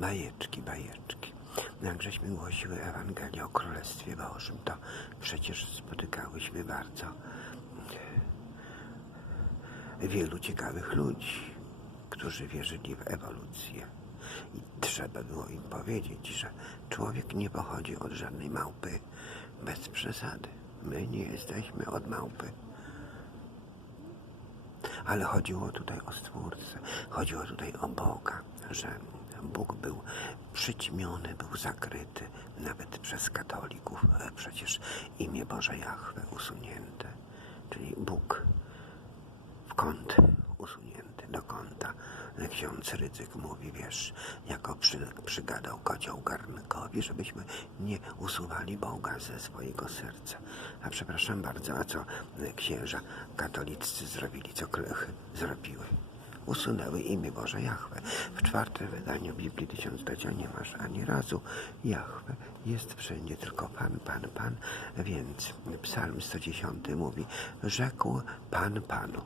bajeczki, bajeczki. Jak żeśmy głosiły Ewangelię o Królestwie Bożym, to przecież spotykałyśmy bardzo wielu ciekawych ludzi, którzy wierzyli w ewolucję. I trzeba było im powiedzieć, że człowiek nie pochodzi od żadnej małpy bez przesady. My nie jesteśmy od małpy. Ale chodziło tutaj o Stwórcę, chodziło tutaj o Boga, że Bóg był przyćmiony, był zakryty nawet przez katolików. E, Przecież imię Boże Jahwe usunięte, czyli Bóg w kąt usunięty do kąta. Ksiądz Rydzyk mówi, wiesz, jako przy, przygadał kocioł garnkowi, żebyśmy nie usuwali Boga ze swojego serca. A przepraszam bardzo, a co księża katoliccy zrobili, co klechy zrobiły? Usunęły imię Boże Jahwe. W czwartym wydaniu Biblii Tysiąclecia nie masz ani razu Jahwe. Jest wszędzie tylko Pan, Pan, Pan. Więc Psalm 110 mówi, rzekł Pan Panu.